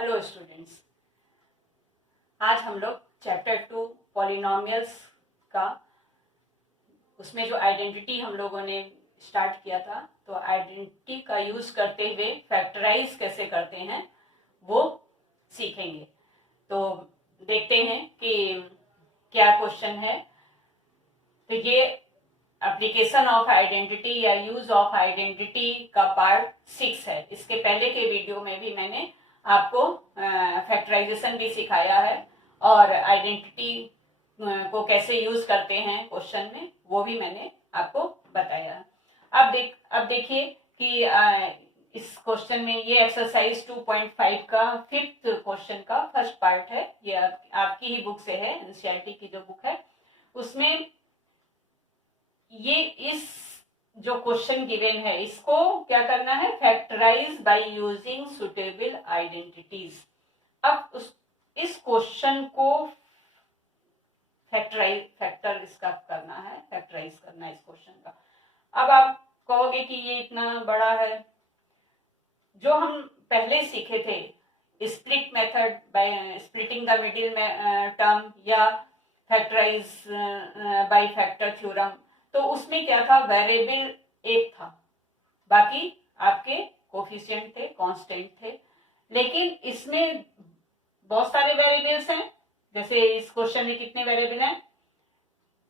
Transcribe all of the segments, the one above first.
Hello students, आज हम लोग चैप्टर 2 पॉलिनोमियल्स का उसमें जो आइडेंटिटी हम लोगों ने स्टार्ट किया था, तो आइडेंटिटी का यूज करते हुए फैक्टराइज कैसे करते हैं वो सीखेंगे। तो देखते हैं कि क्या क्वेश्चन है। तो ये एप्लीकेशन ऑफ आइडेंटिटी या यूज ऑफ आइडेंटिटी का पार्ट 6 है। इसके पहले के वीडियो में भी मैंने आपको फैक्टराइजेशन भी सिखाया है और आइडेंटिटी को कैसे यूज करते हैं क्वेश्चन में, वो भी मैंने आपको बताया है। अब देखिए कि इस क्वेश्चन में ये एक्सरसाइज 2.5 का 5th क्वेश्चन का फर्स्ट पार्ट है। ये आपकी ही बुक से है, एनसीईआरटी की जो बुक है उसमें ये इस जो क्वेश्चन गिवन है इसको क्या करना है, factorise by using suitable identities. अब इस क्वेश्चन को फैक्टर इसका करना है, फैक्टराइज करना है इस क्वेश्चन का। अब आप कहोगे कि ये इतना बड़ा है। जो हम पहले सीखे थे split method by splitting the middle term या फैक्टराइज बाय फैक्टर थ्योरम, तो उसमें क्या था, वेरिएबल एक था, बाकी आपके कोफिशिएंट थे, कांस्टेंट थे। लेकिन इसमें बहुत सारे वेरिएबल्स हैं। जैसे इस क्वेश्चन में कितने वेरिएबल हैं,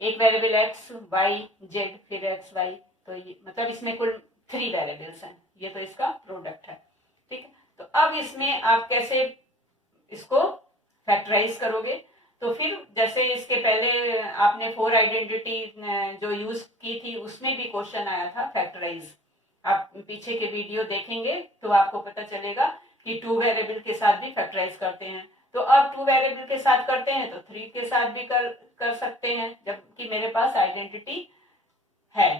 एक वेरिएबल एक्स वाई जेड फिर एक्स वाई, तो ये मतलब इसमें कुल 3 वेरिएबल्स हैं। ये तो इसका प्रोडक्ट है, ठीक है। तो अब इसमें आप कैसे इसको फैक्टराइज करोगे, तो फिर जैसे इसके पहले आपने 4 आइडेंटिटी जो यूज की थी उसमें भी क्वेश्चन आया था फैक्टराइज। आप पीछे के वीडियो देखेंगे तो आपको पता चलेगा कि 2 वेरिएबल के साथ भी फैक्टराइज करते हैं। तो अब 2 वेरिएबल के साथ करते हैं तो 3 के साथ भी कर सकते हैं, जबकि मेरे पास आइडेंटिटी है,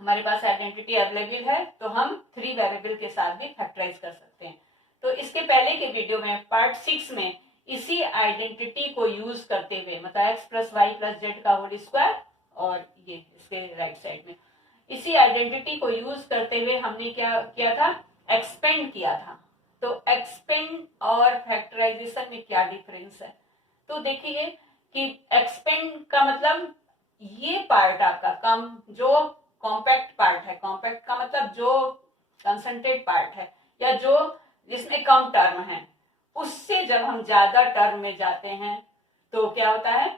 हमारे पास आइडेंटिटी अवेलेबल है, तो हम 3 वेरिएबल के साथ भी फैक्टराइज कर सकते हैं। तो इसके पहले के वीडियो में पार्ट 6 में इसी आइडेंटिटी को यूज करते हुए, मतलब x plus y plus z का होल स्क्वायर और ये इसके राइट साइड में, इसी आइडेंटिटी को यूज करते हुए हमने क्या किया था, एक्सपेंड किया था। तो एक्सपेंड और फैक्टराइजेशन में क्या डिफरेंस है, तो देखिए कि एक्सपेंड का मतलब ये पार्ट आपका कम, जो कॉम्पैक्ट पार्ट है, कॉम्पैक्ट का मतलब जो कंसंट्रेट पार्ट है या जो जिसमें कम टर्म है, उससे जब हम ज्यादा टर्म में जाते हैं तो क्या होता है,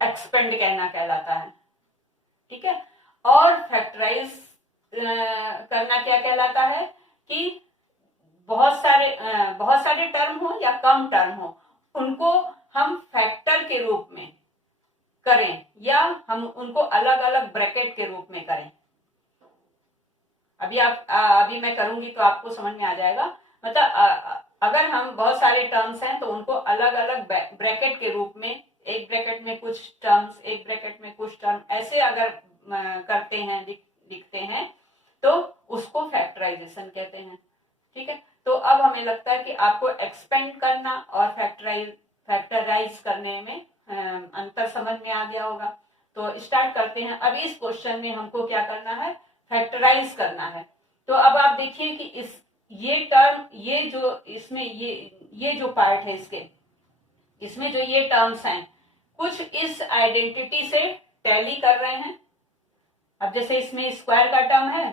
एक्सपेंड कहलाता है, ठीक है। और फैक्टराइज करना क्या कहलाता है कि बहुत सारे टर्म हो या कम टर्म हो, उनको हम फैक्टर के रूप में करें या हम उनको अलग अलग ब्रैकेट के रूप में करें। अभी मैं करूंगी तो आपको समझ में आ जाएगा। मतलब अगर हम बहुत सारे टर्म्स हैं तो उनको अलग अलग ब्रैकेट के रूप में, एक ब्रैकेट में कुछ टर्म्स, एक ब्रैकेट में कुछ टर्म, ऐसे अगर करते हैं, लिखते हैं, तो उसको फैक्टराइजेशन कहते हैं, ठीक है। तो अब हमें लगता है कि आपको एक्सपेंड करना और फैक्टराइज करने में अंतर समझ में आ गया होगा। तो स्टार्ट करते हैं। अब इस क्वेश्चन में हमको क्या करना है, फैक्टराइज करना है। तो अब आप देखिए कि ये टर्म, ये जो इसमें ये जो पार्ट है इसमें जो ये टर्म्स हैं, कुछ इस आइडेंटिटी से टैली कर रहे हैं। अब जैसे इसमें स्क्वायर का टर्म है,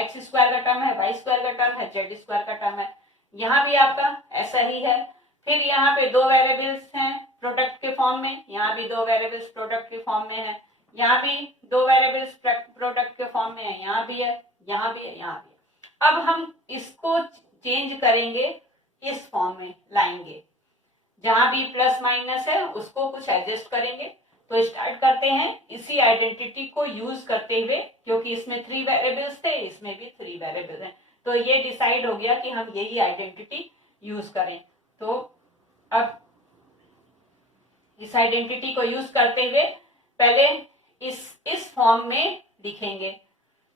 एक्स स्क्वायर का टर्म है, वाई स्क्वायर का टर्म है, जेड स्क्वायर का टर्म है, यहाँ भी आपका ऐसा ही है। फिर यहाँ पे 2 वेरिएबल्स हैं प्रोडक्ट के फॉर्म में, यहाँ भी 2 वेरिएबल्स प्रोडक्ट के फॉर्म में है, यहाँ भी 2 वेरिएबल्स प्रोडक्ट के फॉर्म में है, यहाँ भी है, यहाँ भी है, यहाँ भी है। अब हम इसको चेंज करेंगे, इस फॉर्म में लाएंगे, जहां भी प्लस माइनस है उसको कुछ एडजस्ट करेंगे। तो स्टार्ट करते हैं इसी आइडेंटिटी को यूज करते हुए, क्योंकि इसमें 3 वेरिएबल्स थे, इसमें भी 3 वेरिएबल हैं, तो ये डिसाइड हो गया कि हम यही आइडेंटिटी यूज करें। तो अब इस आइडेंटिटी को यूज करते हुए पहले इस फॉर्म में लिखेंगे,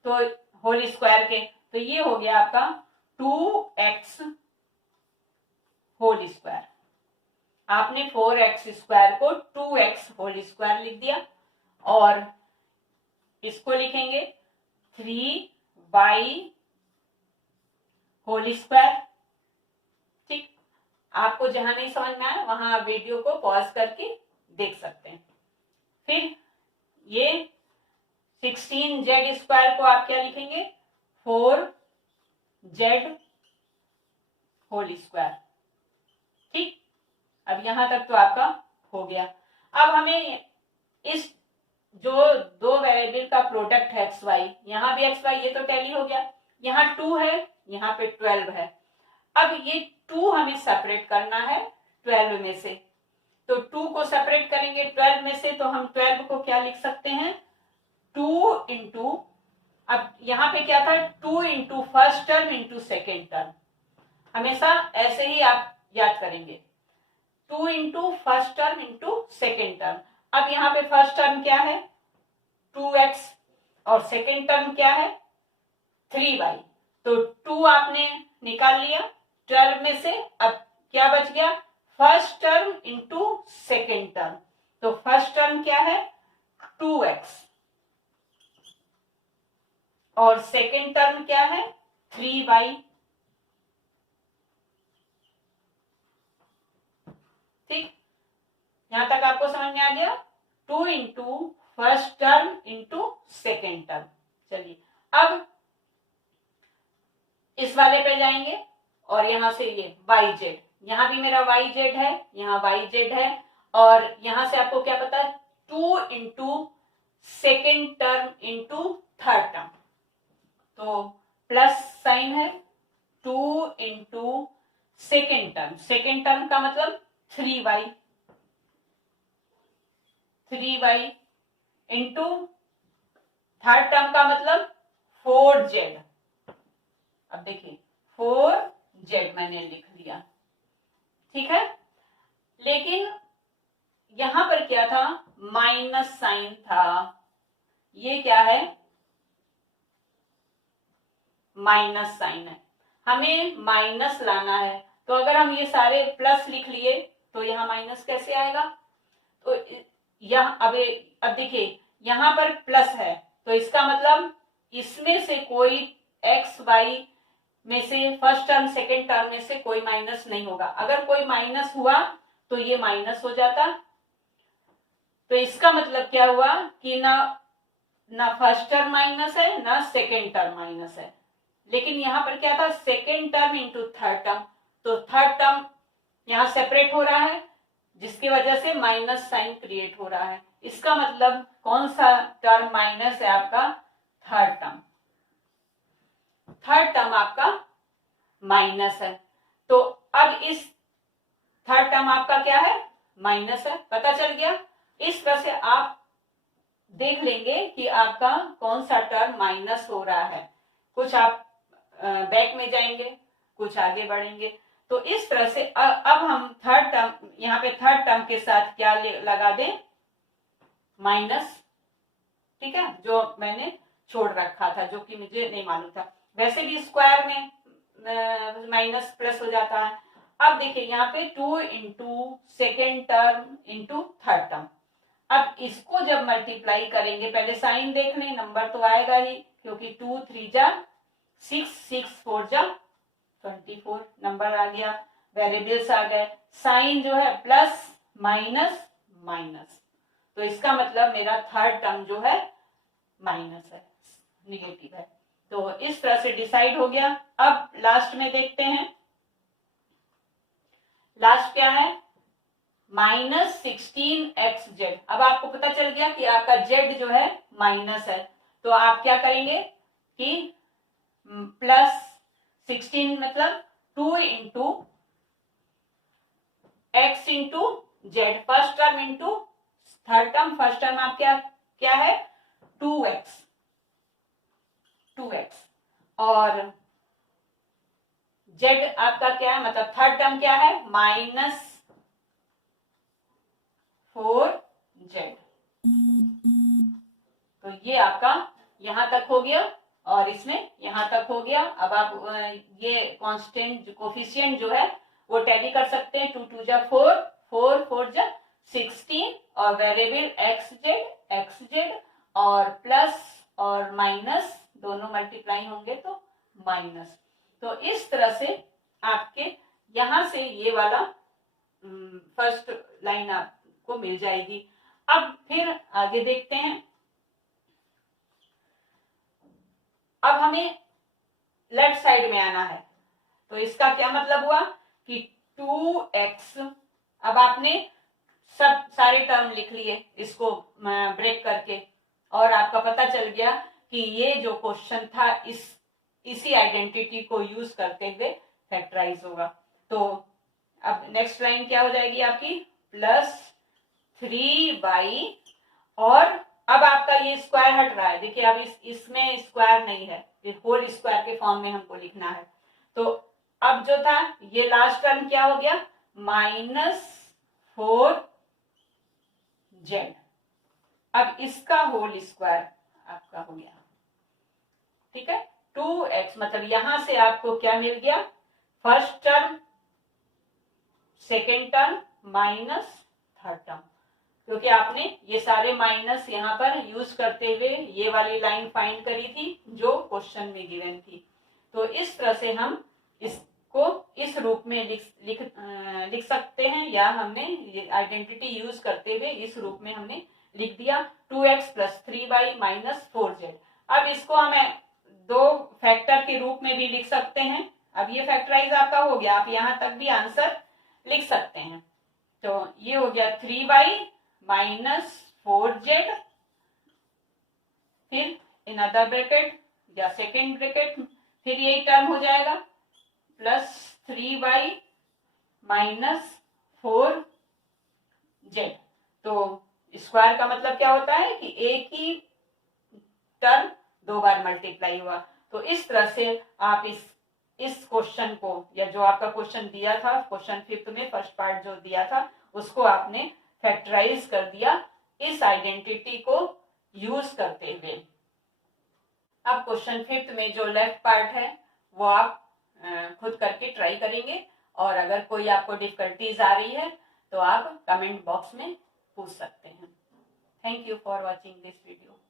तो होल स्क्वायर के, तो ये हो गया आपका 2x होल स्क्वायर। आपने 4x स्क्वायर को 2x होल स्क्वायर लिख दिया, और इसको लिखेंगे 3y होल स्क्वायर आपको जहां नहीं समझ में आया वहां आप वीडियो को पॉज करके देख सकते हैं। फिर ये 16z² को आप क्या लिखेंगे, 4z² ठीक। अब यहां तक तो आपका हो गया। अब हमें इस जो दो वेरिएबल का प्रोडक्ट है एक्स वाई, यहां भी एक्स वाई, ये तो टैली हो गया, यहाँ 2 है, यहाँ पे 12 है। अब ये 2 हमें सेपरेट करना है 12 में से, तो 2 को सेपरेट करेंगे 12 में से, तो हम 12 को क्या लिख सकते हैं, 2 इंटू, अब यहाँ पे क्या था, 2 into first term into second term, हमेशा ऐसे ही आप याद करेंगे, 2 into first term into second term. अब यहाँ पे फर्स्ट टर्म क्या है 2x और सेकेंड टर्म क्या है 3y, तो 2 आपने निकाल लिया 12 में से, अब क्या बच गया, first term into second term, तो फर्स्ट टर्म क्या है 2x और सेकेंड टर्म क्या है 3y, ठीक। यहां तक आपको समझ में आ गया, 2 into first term into second term. चलिए अब इस वाले पे जाएंगे और यहां से ये yz, यहां भी मेरा yz है, यहां yz है, और यहां से आपको क्या पता है 2 into second term into third term, तो प्लस साइन है, 2 into second term, second term का मतलब 3y इंटू थर्ड टर्म का मतलब 4z। अब देखिए 4z मैंने लिख लिया, ठीक है, लेकिन यहां पर क्या था, माइनस साइन था, ये क्या है, माइनस साइन है, हमें माइनस लाना है, तो अगर हम ये सारे प्लस लिख लिए तो यहां माइनस कैसे आएगा, तो यहां अब देखिए यहां पर प्लस है, तो इसका मतलब इसमें से कोई एक्स वाई में से फर्स्ट टर्म सेकेंड टर्म में से कोई माइनस नहीं होगा, अगर कोई माइनस हुआ तो ये माइनस हो जाता, तो इसका मतलब क्या हुआ कि ना फर्स्ट टर्म माइनस है ना सेकेंड टर्म माइनस है, लेकिन यहां पर क्या था second term into third term, तो थर्ड टर्म यहां सेपरेट हो रहा है जिसकी वजह से माइनस साइन क्रिएट हो रहा है, इसका मतलब कौन सा टर्म माइनस है आपका, थर्ड टर्म, थर्ड टर्म आपका माइनस है, तो अब इस थर्ड टर्म आपका क्या है माइनस है, पता चल गया। इस तरह से आप देख लेंगे कि आपका कौन सा टर्म माइनस हो रहा है, कुछ आप बैक में जाएंगे कुछ आगे बढ़ेंगे, तो इस तरह से अब हम थर्ड टर्म, यहाँ पे थर्ड टर्म के साथ क्या लगा दें, माइनस, ठीक है, जो मैंने छोड़ रखा था जो कि मुझे नहीं मालूम था, वैसे भी स्क्वायर में माइनस प्लस हो जाता है। अब देखिए यहाँ पे 2 into second term into third term, अब इसको जब मल्टीप्लाई करेंगे, पहले साइन देख लें, नंबर तो आएगा ही क्योंकि 2 3 जा 6 6 4 जा 24 नंबर आ गया, वेरिएबल्स आ गए, साइन जो है प्लस माइनस माइनस, तो इसका मतलब मेरा थर्ड टर्म जो है माइनस है, निगेटिव है, तो इस तरह से डिसाइड हो गया। अब लास्ट में देखते हैं, लास्ट क्या है -16xz, अब आपको पता चल गया कि आपका z जो है माइनस है, तो आप क्या करेंगे कि प्लस 16 मतलब 2 into x into Z, first term into third term, first term आप क्या है 2x और z आपका क्या है, मतलब थर्ड टर्म क्या है -4z, तो ये आपका यहां तक हो गया और इसमें यहां तक हो गया। अब आप ये कांस्टेंट कोफिशिएंट जो है वो टैली कर सकते हैं, 2 2 जा 4 4 4 जा 16 और वेरिएबल xz और प्लस और माइनस दोनों मल्टीप्लाई होंगे तो माइनस, तो इस तरह से आपके यहां से ये वाला फर्स्ट लाइन आपको मिल जाएगी। अब फिर आगे देखते हैं। अब हमें लेफ्ट साइड में आना है, तो इसका क्या मतलब हुआ कि 2x, अब आपने सब सारे टर्म लिख लिए इसको ब्रेक करके, और आपका पता चल गया कि ये जो क्वेश्चन था इसी आइडेंटिटी को यूज करते हुए फैक्टराइज होगा। तो अब नेक्स्ट लाइन क्या हो जाएगी आपकी, +3y, और अब आपका ये स्क्वायर हट रहा है, देखिए अब इसमें स्क्वायर नहीं है, होल स्क्वायर के फॉर्म में हमको लिखना है। तो अब जो था ये लास्ट टर्म क्या हो गया, -4z। अब इसका होल स्क्वायर आपका हो गया, ठीक है। 2x मतलब यहां से आपको क्या मिल गया, first term, second term minus third term, क्योंकि आपने ये सारे माइनस यहाँ पर यूज करते हुए ये वाली लाइन फाइंड करी थी जो क्वेश्चन में गिवन थी। तो इस तरह से हम इसको इस रूप में लिख सकते हैं, या हमने आइडेंटिटी यूज करते हुए इस रूप में हमने लिख दिया 2x + 3y - 4z। अब इसको हमें दो फैक्टर के रूप में भी लिख सकते हैं। अब ये फैक्टराइज आपका हो गया, आप यहां तक भी आंसर लिख सकते हैं। तो ये हो गया 3y - 4z, फिर इन अदर ब्रैकेट या सेकेंड ब्रैकेट, फिर ये टर्म हो जाएगा +3y - 4z। तो स्क्वायर का मतलब क्या होता है कि एक ही टर्म दो बार मल्टीप्लाई हुआ। तो इस तरह से आप इस क्वेश्चन को, या जो आपका क्वेश्चन दिया था क्वेश्चन 5th में फर्स्ट पार्ट जो दिया था, उसको आपने फैक्टराइज कर दिया इस आइडेंटिटी को यूज करते हुए। अब क्वेश्चन 5th में जो लेफ्ट पार्ट है वो आप खुद करके ट्राई करेंगे, और अगर कोई आपको डिफिकल्टीज आ रही है तो आप कमेंट बॉक्स में पूछ सकते हैं। Thank you for watching this video.